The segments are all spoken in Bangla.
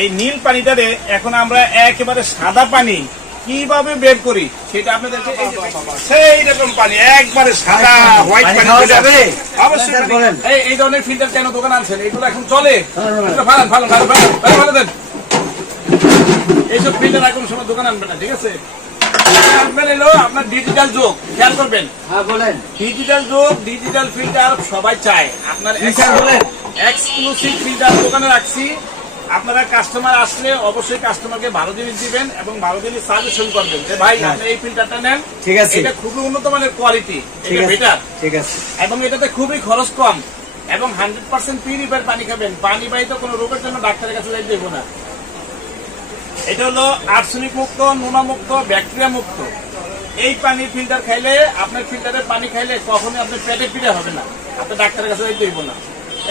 এই নীল পানিটারে এখন আমরা একেবারে সাদা পানি কীভাবে বের করি সেটা আপনাদেরকে সেই রকম পানি একবারে সাদা হোয়াইট পানি যাবে? অবশ্যই। এই এই ধরনের ফিল্টার কেন দোকান আনছেন? এগুলো এখন চলে? ফালান ফালান ফালান ফালান, ফালান দেন। এইসব ফিল্টার এখন সময় দোকান আনবেন না ঠিক আছে? আনবেন এলো আপনার ডিজিটাল যুগ খেয়াল করবেন। হ্যাঁ বলেন। ডিজিটাল যুগ ডিজিটাল ফিল্টার সবাই চায়। আপনার এক্সক্লুসিভ ফিল্টার দোকানে রাখছি। আপনারা কাস্টমার আসলে অবশ্যই কাস্টমারকে ভালো জিনিস দিবেন এবং ভালো জিনিস সাজেশন করবেন যে ভাই হ্যাঁ। আপনি এই ফিল্টারটা নেন। ঠিক আছে। এটা খুবই উন্নত মানের কোয়ালিটি এটা বেটার ঠিক আছে। এবং এটাতে খুবই খরচ কম এবং হান্ড্রেড পার্সেন্ট পিউরিফাইড পানি খাবেন। পানি বাহিত কোনো রোগের জন্য ডাক্তারের কাছে যাই দেবো না। এটা হলো আর্সেনিক মুক্ত নোনা মুক্ত ব্যাকটেরিয়া মুক্ত। এই পানি ফিল্টার খাইলে আপনার ফিল্টারের পানি খাইলে কখনোই আপনার পেটে পিড়ে হবে না। আপনার ডাক্তারের কাছে যাই দেবো না।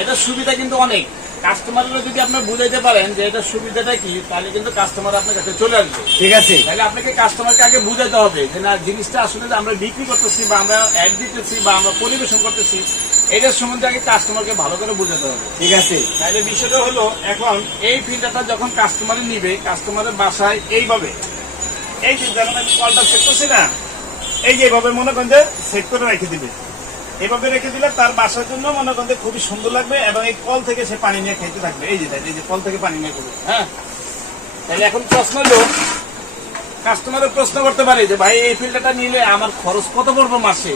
এটার সুবিধা কিন্তু অনেক। কাস্টমারের যদি আপনি বুঝাইতে পারেন যে এটার সুবিধাটা কি তাহলে কিন্তু কাস্টমার আপনার কাছে চলে আসবে। ঠিক আছে। তাহলে আপনাকে কাস্টমারকে আগে বুঝাতে হবে যে না জিনিসটা আসলে আমরা বিক্রি করতেছি বা আমরা অ্যাড দিতেছি বা আমরা পরিবেশন করতেছি এটার সম্বন্ধে আগে কাস্টমারকে ভালো করে বুঝাতে হবে। ঠিক আছে। তাহলে বিষয়টা হলো এখন এই ফিল্টারটা যখন কাস্টমারে নিবে কাস্টমারের বাসায় এইভাবে এই যে যেমন আমি কলটা সেট করছি না এই যে এইভাবে মনে করেন যে সেট করে রেখে দিবে। এভাবে রেখে দিলে তার বাসার জন্য মনে করেন যে খুবই সুন্দর লাগবে এবং এই কল থেকে সে পানি নিয়ে খেতে থাকবে। এই যে এই যে কল থেকে পানি নিয়ে করবে হ্যাঁ? তাহলে এখন প্রশ্ন হলো কাস্টমারের প্রশ্ন করতে পারে যে ভাই এই ফিল্টারটা নিলে আমার খরচ কত পড়বে মাসে?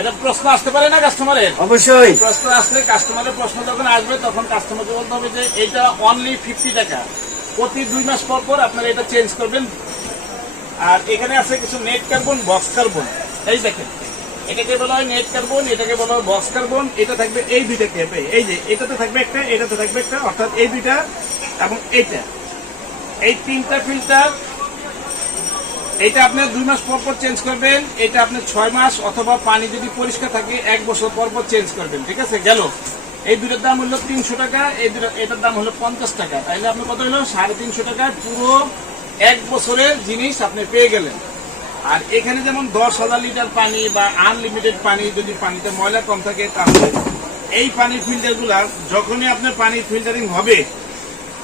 এটা প্রশ্ন আসতে পারে না কাস্টমারের অবশ্যই। প্রশ্ন আসলে কাস্টমারের প্রশ্ন যখন আসবে তখন কাস্টমারকে বলতে হবে যে এটা অনলি ফিফটি টাকা। প্রতি দুই মাস পর পর আপনারা এটা চেঞ্জ করবেন। আর এখানে আছে কিছু নেট কার্বন বক্স কার্বন এই দেখেন এটাকে বলা হয় নেট কার্বন, এটাকে বলা হয় বক্স কার্বন, এটা থাকবে এই দুইটা ক্যাপে এই যে, এটাতে থাকবে একটা, এটাতে থাকবে একটা, অর্থাৎ এই দুইটা এবং এইটা। এই তিনটা ফিল্টার, এটা আপনি দুই মাস পর পর চেঞ্জ করবেন, এটা আপনি ছয় মাস অথবা পানি যদি পরিষ্কার থাকে, এক বছর পর পর চেঞ্জ করবেন, ঠিক আছে? গেল। এই দুটোর দাম হলো তিনশো টাকা, এই দুটো এটার দাম হলো পঞ্চাশ টাকা। তাইলে আপনি কত হলো? সাড়ে তিনশো টাকা, পুরো এক বছরের জিনিস আপনি পেয়ে গেলেন। আর এখানে যেমন দশ হাজার লিটার পানি বা আনলিমিটেড পানি যদি পানিতে ময়লা কম থাকে তাহলে এই পানির ফিল্টারগুলা যখনই আপনার পানি ফিল্টারিং হবে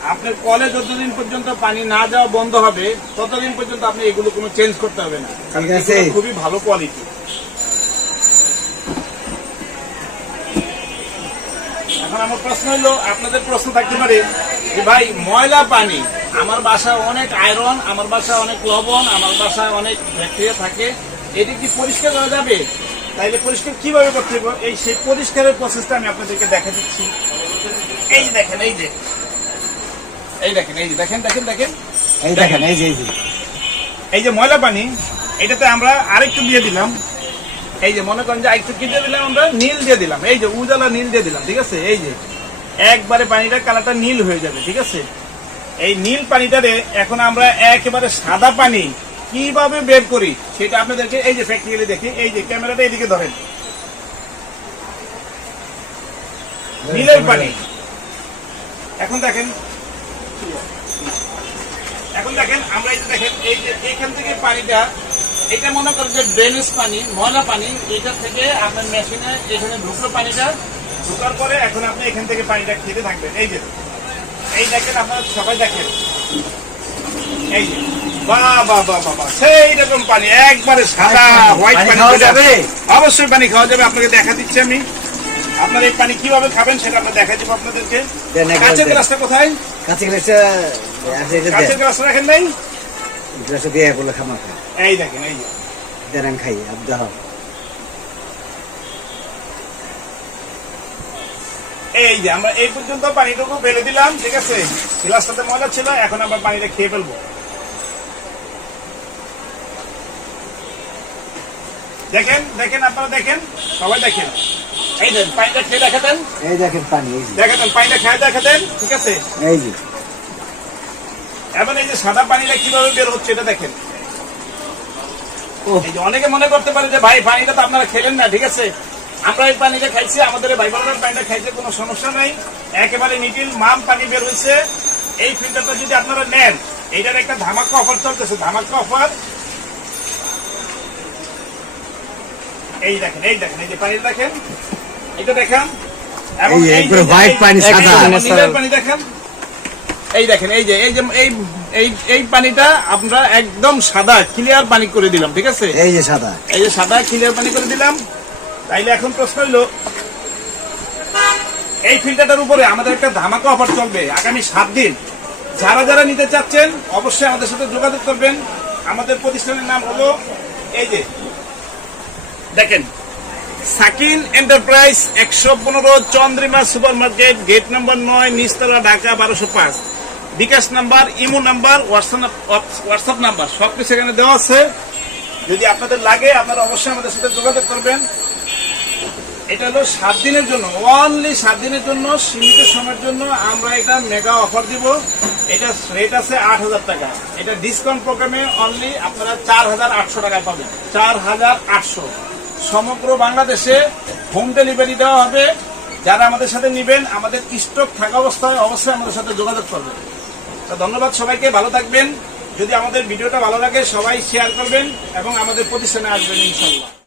আপনার কলে যতদিন পর্যন্ত পানি না যাওয়া বন্ধ হবে ততদিন পর্যন্ত আপনি এগুলো কোনো চেঞ্জ করতে হবে না। খুবই ভালো কোয়ালিটি এখন আমার প্রশ্ন হলো আপনাদের প্রশ্ন থাকতে পারে যে ভাই ময়লা পানি আমার বাসায় অনেক আয়রন আমার বাসায় অনেক লবণ আমার বাসায় অনেক ব্যাকটেরিয়া থাকে। এটি কি পরিষ্কার করা যাবে? তাইলে পরিষ্কার কীভাবে করতে হবে? এই সেই পরিষ্কারের প্রসেসটা আমি আপনাদেরকে দেখা দিচ্ছি। এই যে দেখেন এই যে। এই দেখেন এই যে দেখেন দেখেন দেখেন। এই দেখেন এই যে এই যে। এই যে ময়লা পানি এটাতে আমরা আরেকটু দিয়ে দিলাম। এই যে মনে করেন যে আরেকটু কি দিয়ে দিলাম আমরা? নীল দিয়ে দিলাম। এই যে উজালা নীল দিয়ে দিলাম ঠিক আছে? এই যে। একবারে পানিটা কালারটা নীল হয়ে যাবে ঠিক আছে? এই নীল পানিটারে এখন আমরা একেবারে সাদা পানি কীভাবে বের করি সেটা আপনাদেরকে এই যে প্র্যাকটিক্যালি দেখি এই যে ক্যামেরাটা এদিকে ধরেন। নীলের পানি। এখন দেখেন। এখন দেখেন আমরা এই যে দেখেন এই যে এখান থেকে পানিটা এটা মনে করেন যে ড্রেনেজ পানি ময়লা পানি এটা থেকে আপনার মেশিনে এখানে ঢুকলো পানিটা। ঢুকার পরে এখন আপনি এখান থেকে পানিটা খেতে থাকবেন। এই যে এই দেখেন আপনারা সবাই দেখেন। এই পানি একবারে সাদা হোয়াইট পানি যাবে? অবশ্যই পানি খাওয়া যাবে আপনাকে দেখা দিচ্ছি আমি। আপনার এই পানি কীভাবে খাবেন সেটা আমরা দেখা দিব আপনাদেরকে। কাঁচের গ্লাসটা কোথায়? কাছে গেলে একটা আছে কাঁচের গ্লাস রাখেন নাই? গ্লাসে দিয়ে বলে খামা। এই দেখেন এই দেন খাই আর এই যে আমরা এই পর্যন্ত পানিটুকু ফেলে দিলাম ঠিক আছে? গ্লাসটাতে ময়লা ছিল এখন আমরা পানিটা খেয়ে ফেলব। দেখেন দেখেন আপনারা দেখেন সবাই দেখেন। এই দেন পানিটা খেয়ে দেখাতেন। এই দেখেন পানি দেখাতেন পানিটা খেয়ে দেখাতেন ঠিক আছে? এই যে। এবার এই যে সাদা পানিটা কীভাবে বের হচ্ছে এটা দেখেন। ও অনেকে মনে করতে পারে যে ভাই পানিটা তো আপনারা খেলেন না ঠিক আছে? আমরা এই পানিটা খাইছি আমাদের ভাইবারের পানিটা খাইতে কোনো সমস্যা নাই। একেবারে নিটিল মাম পানি বের হয়েছে এই ফিল্টারটা যদি আপনারা নেন এইটার একটা ধামাকা অফার চলতেছে। ধামাকা অফার। এই দেখেন এই দেখেন এই যে পানি দেখেন এটা দেখেন। এবং এই পানি, সাদা। পানি দেখেন। এই দেখেন এই যে এই যে এই এই এই পানিটা আমরা একদম সাদা ক্লিয়ার পানি করে দিলাম ঠিক আছে? এই যে সাদা। এই যে সাদা ক্লিয়ার পানি করে দিলাম। তাইলে এখন প্রশ্ন হইল, এই ফিল্টারটার উপরে আমাদের একটা ধামাকা অফার চলবে আগামী সাত দিন। যারা যারা নিতে চাচ্ছেন, অবশ্যই আমাদের সাথে যোগাযোগ করবেন। আমাদের প্রতিষ্ঠানের নাম হলো, এই যে, দেখেন, সাকিন এন্টারপ্রাইজ একশো পনেরো Chandrima super market, gate number নয়, নিচতলা, ঢাকা, বারোশো পাঁচ। BKash number, imo number, WhatsApp WhatsApp number সব কিছু এখানে দেওয়া আছে। যদি আপনাদের লাগে, আপনারা অবশ্যই আমাদের সাথে যোগাযোগ করবেন। এটা হলো সাত দিনের জন্য। অনলি সাত দিনের জন্য, সীমিত সময়ের জন্য আমরা এটা মেগা অফার দিব। এটা রেট আছে আট হাজার টাকা। এটা ডিসকাউন্ট প্রোগ্রামে অনলি আপনারা চার হাজার আটশো টাকায় পাবেন। চার হাজার আটশো। সমগ্র বাংলাদেশে হোম ডেলিভারি দেওয়া হবে। যারা আমাদের সাথে নেবেন, আমাদের স্টক থাকা অবস্থায় অবশ্যই আমাদের সাথে যোগাযোগ করবেন। তো ধন্যবাদ সবাইকে, ভালো থাকবেন। যদি আমাদের ভিডিওটা ভালো লাগে, সবাই শেয়ার করবেন এবং আমাদের প্রতিষ্ঠানে আসবেন ইনশাল্লাহ